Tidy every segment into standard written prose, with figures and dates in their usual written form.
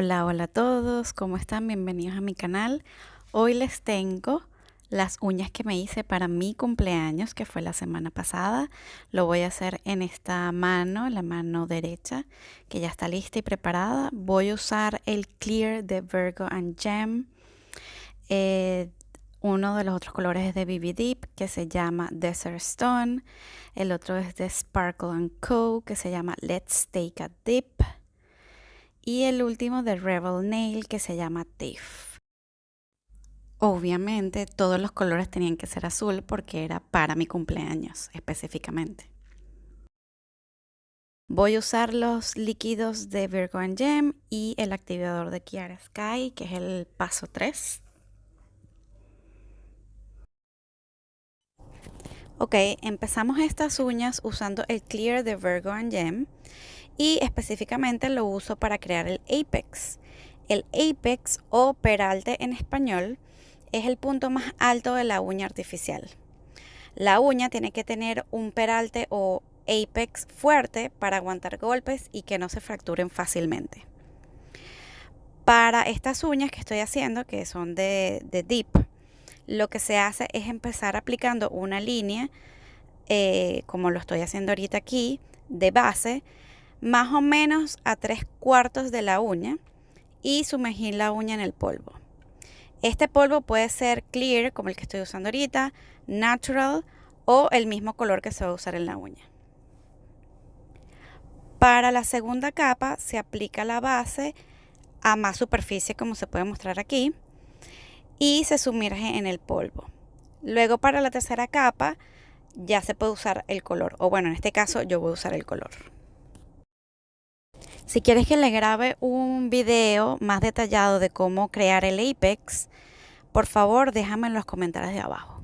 Hola, hola a todos, ¿cómo están? Bienvenidos a mi canal. Hoy les tengo las uñas que me hice para mi cumpleaños, que fue la semana pasada. Lo voy a hacer en esta mano, la mano derecha, que ya está lista y preparada. Voy a usar el Clear de Virgo and Gem. Uno de los otros colores es de BB Deep, que se llama Desert Stone. El otro es de Sparkle & Co, que se llama Let's Take a Dip. Y el último de Rebel Nail, que se llama Thief. Obviamente todos los colores tenían que ser azul porque era para mi cumpleaños específicamente. Voy a usar los líquidos de Virgo and Gem y el activador de Kiara Sky, que es el paso 3. Ok, empezamos estas uñas usando el Clear de Virgo and Gem y específicamente lo uso para crear el apex. El apex o peralte en español es el punto más alto de la uña artificial. La uña tiene que tener un peralte o apex fuerte para aguantar golpes y que no se fracturen fácilmente. Para estas uñas que estoy haciendo, que son de dip, lo que se hace es empezar aplicando una línea, como lo estoy haciendo ahorita aquí, de base, más o menos a 3/4 de la uña y sumergir la uña en el polvo. Este polvo puede ser clear, como el que estoy usando ahorita, natural o el mismo color que se va a usar en la uña. Para la segunda capa se aplica la base a más superficie, como se puede mostrar aquí, y se sumerge en el polvo. Luego para la tercera capa ya se puede usar el color, o bueno, en este caso yo voy a usar el color. Si quieres que le grabe un video más detallado de cómo crear el apex, por favor déjame en los comentarios de abajo.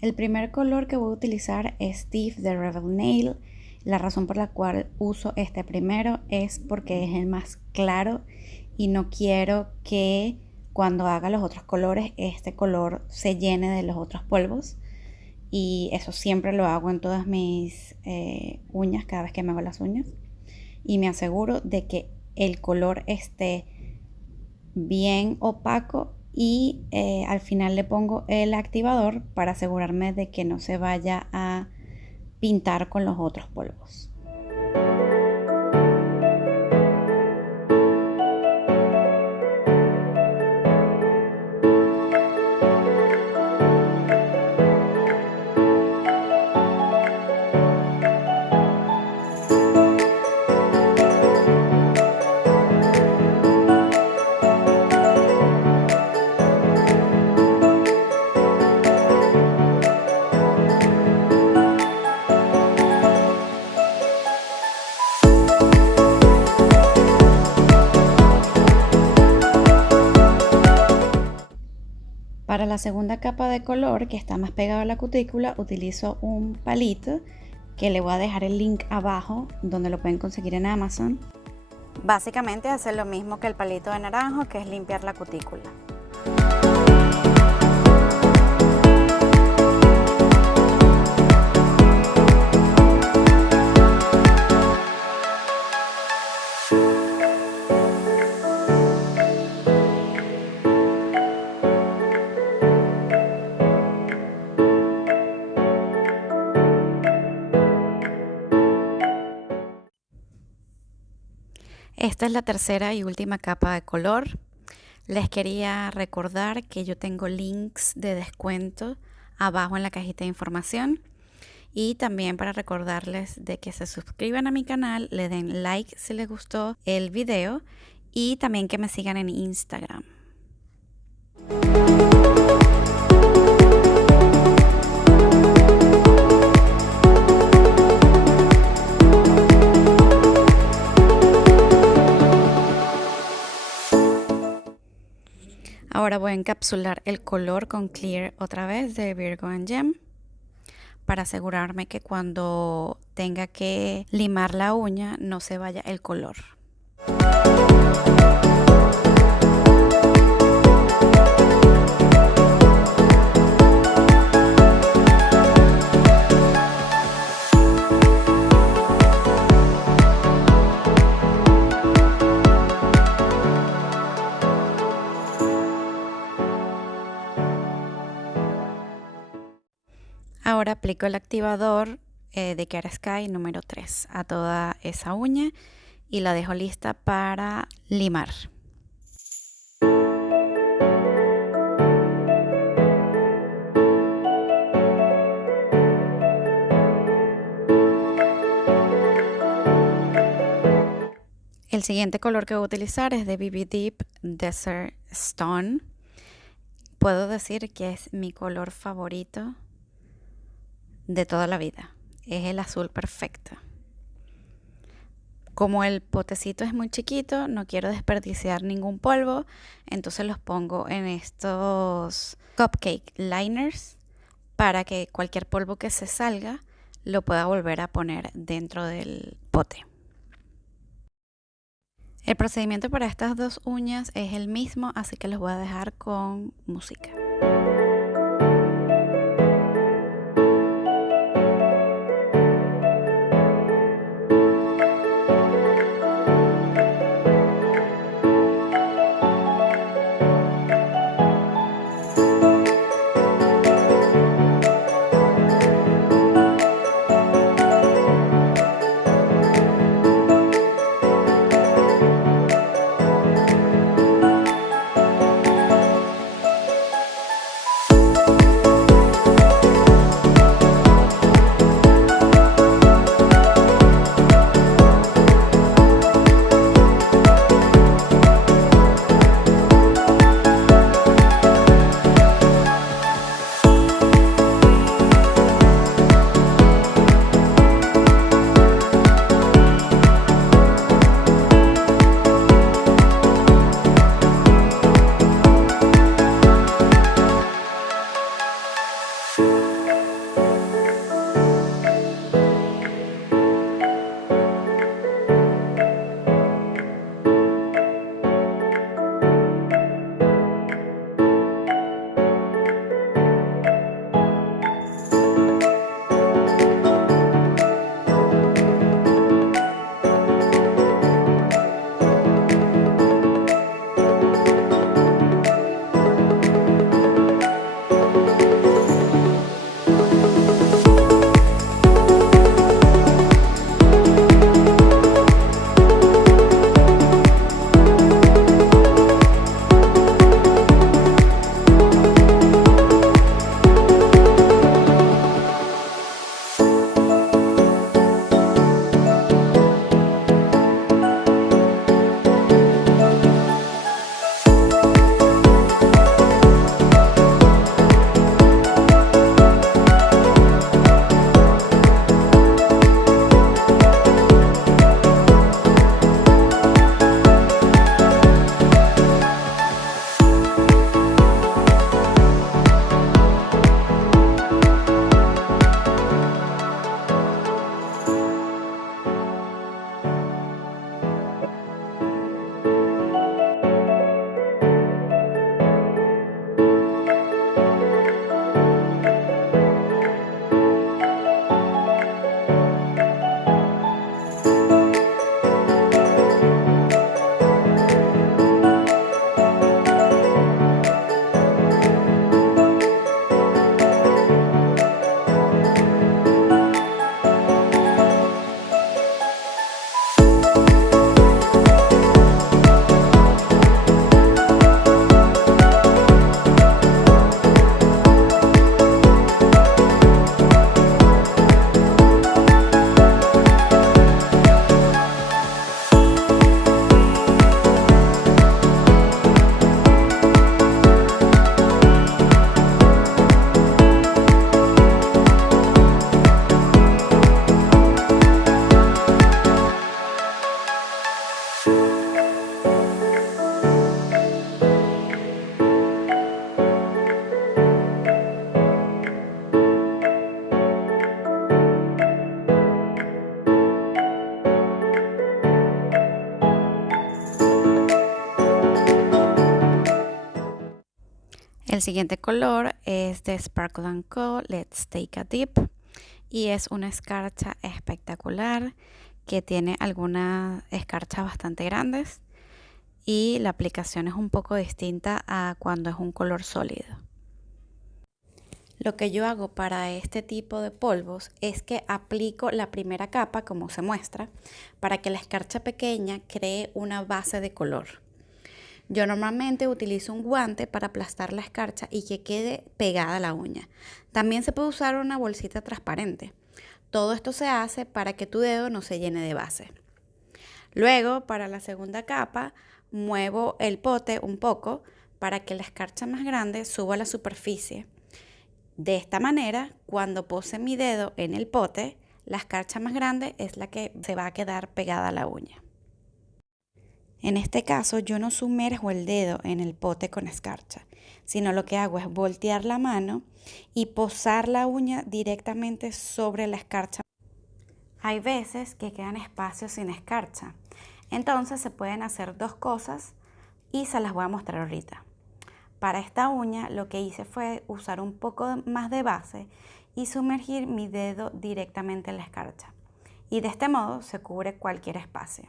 El primer color que voy a utilizar es Thief de Rebel Nail. La razón por la cual uso este primero es porque es el más claro y no quiero que cuando haga los otros colores este color se llene de los otros polvos. Y eso siempre lo hago en todas mis uñas, cada vez que me hago las uñas. Y me aseguro de que el color esté bien opaco y al final le pongo el activador para asegurarme de que no se vaya a pintar con los otros polvos. Para la segunda capa de color, que está más pegado a la cutícula, utilizo un palito que le voy a dejar el link abajo, donde lo pueden conseguir en Amazon. Básicamente hace lo mismo que el palito de naranjo, que es limpiar la cutícula. Esta es la tercera y última capa de color. Les quería recordar que yo tengo links de descuento abajo en la cajita de información. Y también para recordarles de que se suscriban a mi canal, le den like si les gustó el video y también que me sigan en Instagram. Ahora voy a encapsular el color con Clear otra vez de Virgo and Gem para asegurarme que cuando tenga que limar la uña no se vaya el color. Ahora aplico el activador de Chiara Sky número 3 a toda esa uña y la dejo lista para limar. El siguiente color que voy a utilizar es de BB Deep Desert Stone. Puedo decir que es mi color favorito de toda la vida. Es el azul perfecto. Como el potecito es muy chiquito, no quiero desperdiciar ningún polvo, entonces los pongo en estos cupcake liners para que cualquier polvo que se salga lo pueda volver a poner dentro del pote. El procedimiento para estas dos uñas es el mismo, así que los voy a dejar con música. El siguiente color es de Sparkle & Co. Let's Take a Dip y es una escarcha espectacular que tiene algunas escarchas bastante grandes y la aplicación es un poco distinta a cuando es un color sólido. Lo que yo hago para este tipo de polvos es que aplico la primera capa, como se muestra, para que la escarcha pequeña cree una base de color. Yo normalmente utilizo un guante para aplastar la escarcha y que quede pegada a la uña. También se puede usar una bolsita transparente. Todo esto se hace para que tu dedo no se llene de base. Luego, para la segunda capa, muevo el pote un poco para que la escarcha más grande suba a la superficie. De esta manera, cuando pose mi dedo en el pote, la escarcha más grande es la que se va a quedar pegada a la uña. En este caso, yo no sumerjo el dedo en el pote con escarcha, sino lo que hago es voltear la mano y posar la uña directamente sobre la escarcha. Hay veces que quedan espacios sin escarcha, entonces se pueden hacer dos cosas y se las voy a mostrar ahorita. Para esta uña lo que hice fue usar un poco más de base y sumergir mi dedo directamente en la escarcha. Y de este modo se cubre cualquier espacio.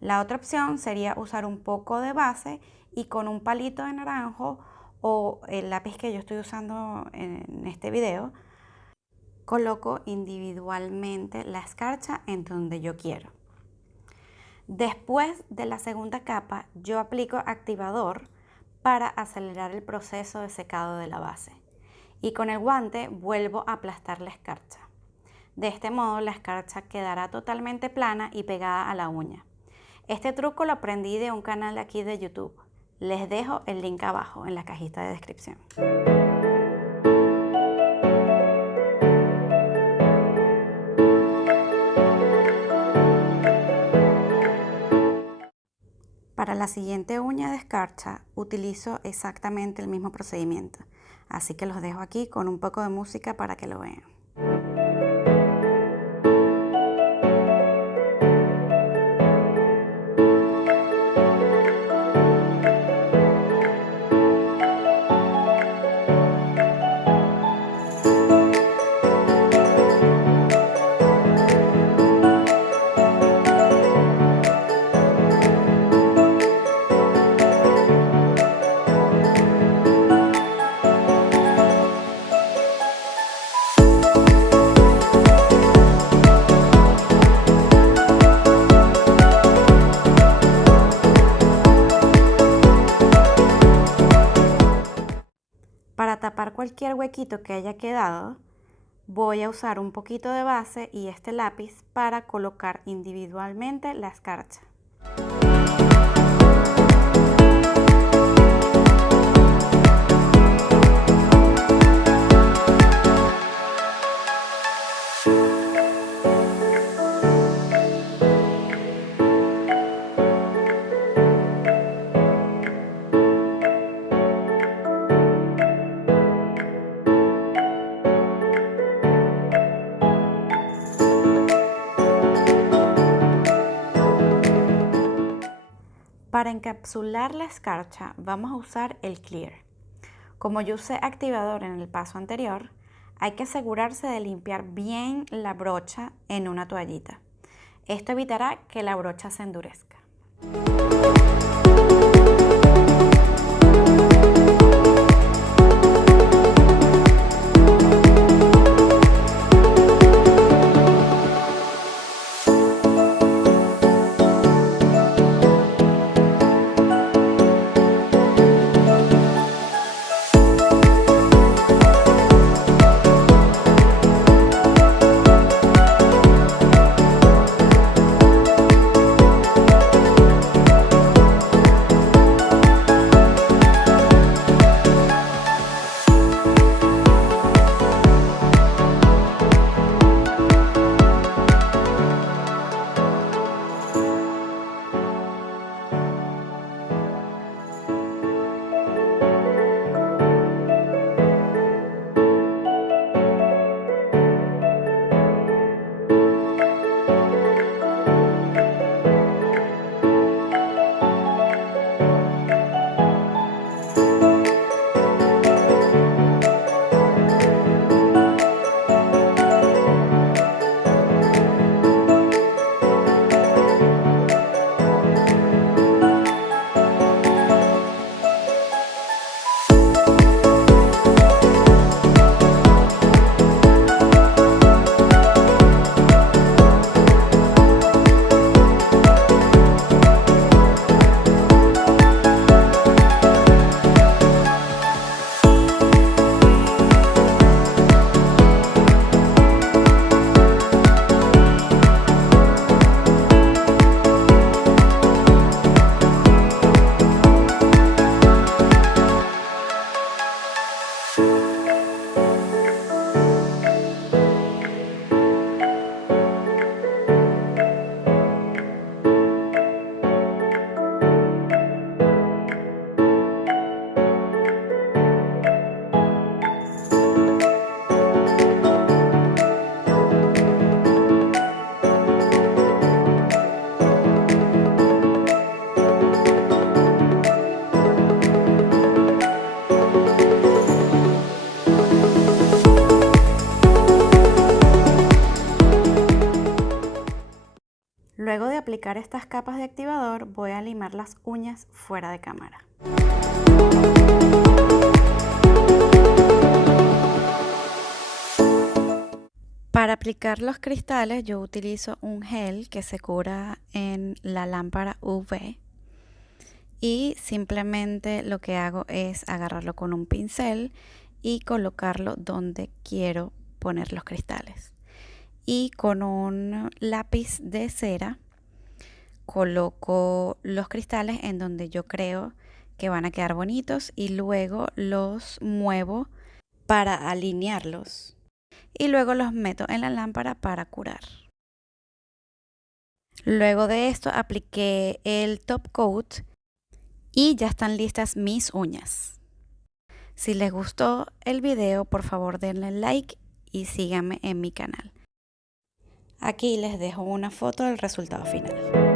La otra opción sería usar un poco de base y con un palito de naranjo o el lápiz que yo estoy usando en este video, coloco individualmente la escarcha en donde yo quiero. Después de la segunda capa, yo aplico activador para acelerar el proceso de secado de la base. Y con el guante vuelvo a aplastar la escarcha. De este modo la escarcha quedará totalmente plana y pegada a la uña. Este truco lo aprendí de un canal de aquí de YouTube. Les dejo el link abajo en la cajita de descripción. Para la siguiente uña de escarcha utilizo exactamente el mismo procedimiento, así que los dejo aquí con un poco de música para que lo vean. Para tapar cualquier huequito que haya quedado, voy a usar un poquito de base y este lápiz para colocar individualmente la escarcha. Para encapsular la escarcha vamos a usar el clear. Como yo usé activador en el paso anterior, hay que asegurarse de limpiar bien la brocha en una toallita. Esto evitará que la brocha se endurezca. aplicar estas capas de activador voy a limar las uñas fuera de cámara. Para aplicar los cristales yo utilizo un gel que se cura en la lámpara UV y simplemente lo que hago es agarrarlo con un pincel y colocarlo donde quiero poner los cristales. Y con un lápiz de cera coloco los cristales en donde yo creo que van a quedar bonitos y luego los muevo para alinearlos y luego los meto en la lámpara para curar. Luego de esto apliqué el top coat y ya están listas mis uñas. Si les gustó el video, por favor denle like y síganme en mi canal. Aquí les dejo una foto del resultado final.